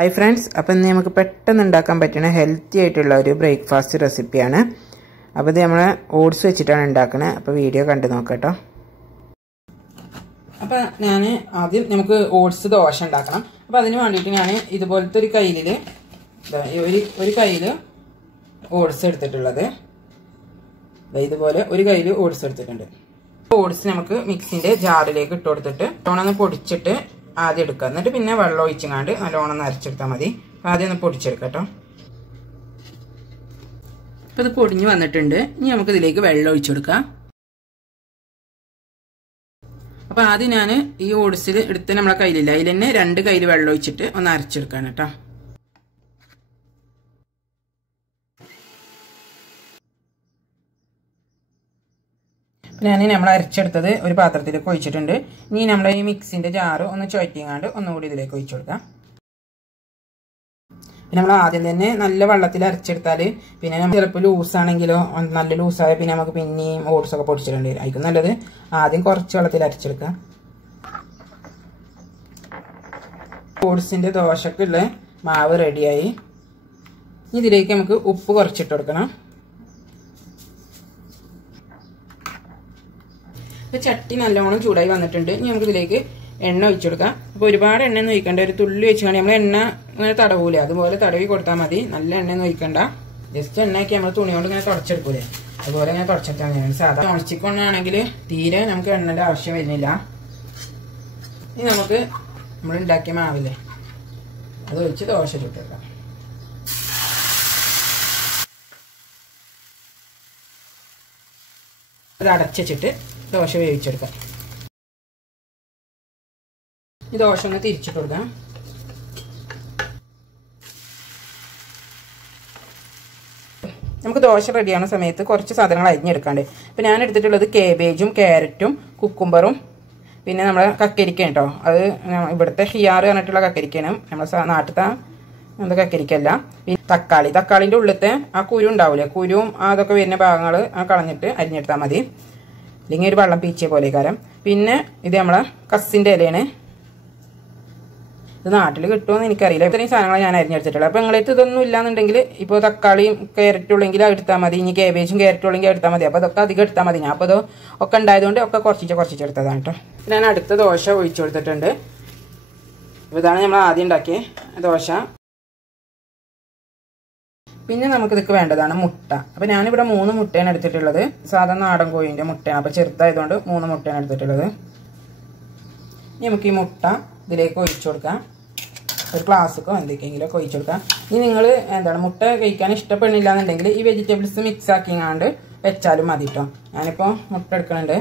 Hi friends, അപ്പോൾ ഇന്ന് നമുക്ക് പെട്ടെന്ന് ഉണ്ടാക്കാൻ പറ്റുന്ന ഹെൽത്തി ആയിട്ടുള്ള ഒരു ബ്രേക്ക്ഫാസ്റ്റ് റെസിപ്പിയാണ്. അപ്പോൾ ഇത് നമ്മൾ ഓട്സ് വെച്ചിട്ടാണ് ഉണ്ടാക്കുന്നത്. അപ്പോൾ വീഡിയോ കണ്ടു നോക്കട്ടോ. അപ്പോൾ ഞാൻ ആദ്യം നമുക്ക് ഓട്സ് ദോശ ഉണ്ടാക്കണം. അപ്പോൾ അതിന് വേണ്ടിയിട്ട് ഞാൻ ഇതുപോലത്തെ ഒരു കയ്യിൽ ഒരു കയ്യിൽ ഓട്സ് എടുത്തിട്ടുള്ളത്. ഇതുപോലെ ഒരു കയ്യിൽ ഓട്സ് എടുത്തിട്ടുണ്ട്. ഓട്സ് നമുക്ക് മിക്സിന്റെ ജാറിലേക്ക് ഇട്ട് കൊടുത്തിട്ട് നല്ലോണം പൊടിച്ചിട്ട് ആദ്യം എടുക്കുക. എന്നിട്ട് പിന്നെ വെള്ളം ഒഴിച്ചങ്ങാണ്ട് നല്ലോണം നരച്ചെടുത്താൽ മതി. ആദ്യം ഒന്ന് പൊടിച്ചെടുക്കാം കേട്ടോ. അപ്പോൾ ഇത് പൊടിഞ്ഞ് വന്നിട്ടുണ്ട്. ഇനി നമുക്ക് ഇതിലേക്ക് വെള്ളം ഒഴിച്ചു കൊടുക്കാം. അപ്പോൾ ആദ്യം ഞാൻ ഈ ഓട്സിൽ എടുത്ത് നമ്മളെ കയ്യിലില്ല, അതിൽ തന്നെ 2 കയ്യിൽ വെള്ളം ഒഴിച്ചിട്ട് ഒന്ന് അരച്ചെടുക്കാണ് കേട്ടോ. ഞാൻ നമ്മൾ അരച്ചെടുത്തത് ഒരു പാത്രത്തിലേക്ക് ഒഴിച്ചിട്ടുണ്ട്. ഇനി നമ്മുടെ ഈ മിക്സിന്റെ ജാറ് ഒന്ന് ചുഴറ്റിങ്ങാണ്ട് ഒന്നുകൂടി ഇതിലേക്ക് ഒഴിച്ചു കൊടുക്കാം. പിന്നെ നമ്മൾ ആദ്യം തന്നെ നല്ല വെള്ളത്തിൽ അരച്ചെടുത്താൽ പിന്നെ നമ്മൾ ചിലപ്പോൾ ലൂസാണെങ്കിലോ നല്ല ലൂസായ പിന്നെ നമുക്ക് പിന്നെയും ഓട്സ് ഒക്കെ പൊടിച്ചിട്ടുണ്ട്. ആയിരിക്കും നല്ലത് ആദ്യം കുറച്ച് വെള്ളത്തിൽ അരച്ചെടുക്കാം. ഓട്സിന്റെ ദോശക്കുള്ള മാവ് റെഡിയായി. ഇതിലേക്ക് നമുക്ക് ഉപ്പ് കുറച്ചിട്ട് കൊടുക്കണം. ഇപ്പോൾ ചട്ടി നല്ലോണം ചൂടായി വന്നിട്ടുണ്ട്. ഇനി നമുക്ക് ഇതിലേക്ക് എണ്ണ ഒഴിച്ചു കൊടുക്കാം. അപ്പോൾ ഒരുപാട് എണ്ണ ഒന്നും ഒഴിക്കണ്ട, ഒരു തുള്ളി ഒഴിച്ചാൽ നമ്മൾ എണ്ണ ഇങ്ങനെ തടവൂലേ അതുപോലെ തടവി കൊടുത്താൽ മതി. നല്ല എണ്ണ ഒന്നും ഒഴിക്കണ്ട. ജസ്റ്റ് എണ്ണയൊക്കെ നമ്മൾ തുണി കൊണ്ട് ഇങ്ങനെ തുടച്ചെടുക്കൂലേ അതുപോലെ ഇങ്ങനെ തുടച്ചെടുത്താൽ മതി. സാധാ നോൺ സ്റ്റിക്ക് കൊണ്ടാണെങ്കിൽ തീരെ നമുക്ക് എണ്ണയുടെ ആവശ്യം വരുന്നില്ല. ഇനി നമുക്ക് നമ്മൾ ഉണ്ടാക്കിയ മാവില്ലേ അത് ഒഴിച്ച് ദോശ ചുട്ടെടുക്കാം. അത് അടച്ചിട്ട് ദോശ വേവിച്ചെടുക്കാം. ഈ ദോശ ഒന്ന് തിരിച്ചിട്ട് കൊടുക്കാം. നമുക്ക് ദോശ റെഡിയാവുന്ന സമയത്ത് കുറച്ച് സാധനങ്ങൾ അരിഞ്ഞെടുക്കാണ്ട്. അപ്പം ഞാൻ എടുത്തിട്ടുള്ളത് കേബേജും ക്യാരറ്റും കുക്കുംബറും പിന്നെ നമ്മുടെ കക്കരിക്ക കേട്ടോ. അത് ഇവിടുത്തെ ഹിയാറ് പറഞ്ഞിട്ടുള്ള കക്കരിക്കാണ്, നമ്മുടെ നാട്ടിലത്തെ എന്താ കക്കരിക്കല്ല. പിന്നെ തക്കാളിൻ്റെ ഉള്ളിലത്തെ ആ കുരു ഉണ്ടാവില്ലേ, കുരുവും അതൊക്കെ വരുന്ന ഭാഗങ്ങൾ കളഞ്ഞിട്ട് അരിഞ്ഞെടുത്താൽ മതി. അല്ലെങ്കിൽ ഒരു വെള്ളം പീച്ചിയ പോലെ കാരം. പിന്നെ ഇത് നമ്മളെ കസിൻ്റെ ഇലയാണ്. ഇത് നാട്ടിൽ കിട്ടുമെന്ന് എനിക്കറിയില്ല. ഇത്രയും സാധനങ്ങൾ ഞാൻ അരിഞ്ഞെടുത്തിട്ടുള്ളത്. അപ്പോൾ നിങ്ങളടുത്ത് ഇതൊന്നും ഇല്ലാന്നുണ്ടെങ്കിൽ ഇപ്പോൾ തക്കാളിയും ക്യാരറ്റും ഉള്ളെങ്കിൽ അത് എടുത്താൽ മതി. ഇനി കേബേജും ക്യാരറ്റും ഉള്ളെങ്കിൽ എടുത്താൽ മതി. അപ്പോൾ അതൊക്കെ അധികം എടുത്താൽ മതി. ഞാൻ അപ്പോൾ ഒക്കെ ഉണ്ടായതുകൊണ്ട് ഒക്കെ കുറച്ചിട്ട് എടുത്തതാണ് കേട്ടോ. ഞാൻ അടുത്ത ദോശ ഒഴിച്ചു കൊടുത്തിട്ടുണ്ട്. അപ്പോൾ ഇതാണ് നമ്മൾ ആദ്യം ഉണ്ടാക്കിയ ദോശ. പിന്നെ നമുക്ക് ഇതൊക്കെ വേണ്ടതാണ് മുട്ട. അപ്പോൾ ഞാനിവിടെ 3 മുട്ടയാണ് എടുത്തിട്ടുള്ളത്. സാധാരണ നാടൻ കോഴിൻ്റെ മുട്ടയാണ്. അപ്പോൾ ചെറുതായതുകൊണ്ട് 3 മുട്ടയാണ് എടുത്തിട്ടുള്ളത്. ഇനി നമുക്ക് ഈ മുട്ട ഇതിലേക്ക് ഒഴിച്ചു കൊടുക്കാം. ഒരു ഗ്ലാസ്സൊക്കെ എന്തൊക്കെയെങ്കിലുമൊക്കെ ഒഴിച്ചു കൊടുക്കാം. ഇനി നിങ്ങൾ മുട്ട കഴിക്കാൻ ഇഷ്ടപ്പെടുന്നില്ല എന്നുണ്ടെങ്കിൽ ഈ വെജിറ്റബിൾസ് മിക്സ് ആക്കിങ്ങാണ്ട് വെച്ചാലും മതി കേട്ടോ. ഞാനിപ്പോൾ മുട്ട എടുക്കുന്നുണ്ട്.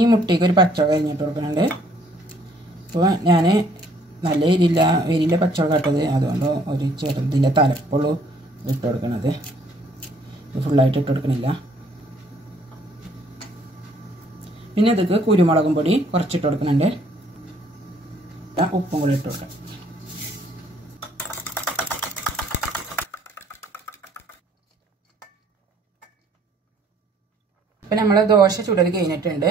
ഈ മുട്ടയ്ക്ക് ഒരു പച്ചവ കഴിഞ്ഞിട്ട് കൊടുക്കുന്നുണ്ട്. അപ്പോൾ ഞാൻ നല്ല എരിയില്ല പച്ചവള ഇട്ടത്, അതുകൊണ്ട് ഒരു ചെറുതിൻ്റെ തലപ്പുള്ളൂ ഇട്ട് കൊടുക്കണത്. ഫുള്ളായിട്ട് ഇട്ട് കൊടുക്കണില്ല. പിന്നെ ഇതൊക്കെ കുരുമുളകും പൊടി കുറച്ചിട്ട് കൊടുക്കുന്നുണ്ട്. ഉപ്പും കൂടി ഇട്ട് കൊടുക്കാം. അപ്പം നമ്മൾ ദോശ ചുടൽ കഴിഞ്ഞിട്ടുണ്ട്.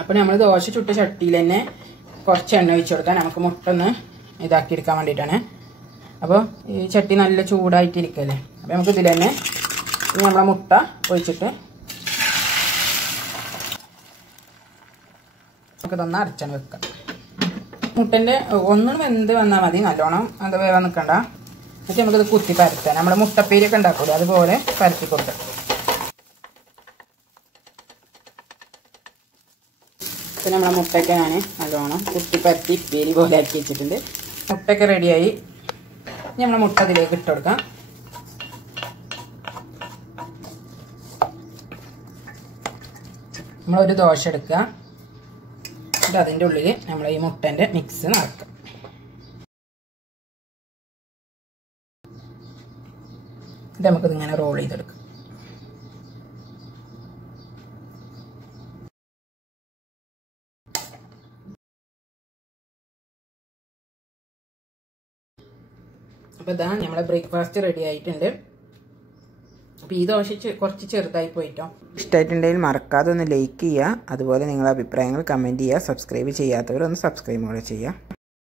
അപ്പം നമ്മൾ ദോശ ചുട്ട ചട്ടിയിൽ തന്നെ കുറച്ച് എണ്ണ ഒഴിച്ചു കൊടുക്കാം. നമുക്ക് മുട്ട ഒന്ന് ഇതാക്കിയെടുക്കാൻ വേണ്ടിയിട്ടാണ്. അപ്പോൾ ഈ ചട്ടി നല്ല ചൂടായിട്ടിരിക്കല്ലേ. അപ്പോൾ നമുക്ക് ഇതിൽ തന്നെ നമ്മളെ മുട്ട ഒഴിച്ചിട്ട് നമുക്കിതൊന്ന് അരച്ചാണ് വെക്കാം. മുട്ടൻ്റെ ഒന്നും വെന്ത് വന്നാൽ മതി, നല്ലോണം അത് വേവാൻ നിൽക്കണ്ട. എന്നിട്ട് നമുക്കിത് കുത്തി പരത്താം. നമ്മൾ മുട്ടപ്പേരിയൊക്കെ ഉണ്ടാക്കൂലേ അതുപോലെ പരത്തി കൊടുക്കാം. പിന്നെ നമ്മളെ മുട്ടയൊക്കെ ഞാൻ നല്ലോണം കുത്തി പരത്തി ഇപ്പേരി പോലെ ആക്കി വെച്ചിട്ടുണ്ട്. മുട്ടയൊക്കെ റെഡിയായി. ഇനി നമ്മളെ മുട്ട അതിലേക്ക് ഇട്ട് കൊടുക്കാം. നമ്മളൊരു ദോശ എടുക്കുക. എന്നിട്ട് അതിൻ്റെ ഉള്ളിൽ നമ്മൾ ഈ മുട്ടൻ്റെ മിക്സ് നിറക്കുക. ഇത് നമുക്കിതിങ്ങനെ റോൾ ചെയ്തെടുക്കാം. അപ്പോൾ ഇതാ നമ്മളെ ബ്രേക്ക്ഫാസ്റ്റ് റെഡി ആയിട്ടുണ്ട്. അപ്പോൾ ഈ ദോശ കുറച്ച് ചെറുതായി പോയിട്ടോ. ഇഷ്ടമായിട്ടുണ്ടെങ്കിൽ മറക്കാതെ ഒന്ന് ലൈക്ക് ചെയ്യുക. അതുപോലെ നിങ്ങളുടെ അഭിപ്രായങ്ങൾ കമൻറ്റ് ചെയ്യുക. സബ്സ്ക്രൈബ് ചെയ്യാത്തവരൊന്ന് സബ്സ്ക്രൈബ് കൂടെ ചെയ്യുക.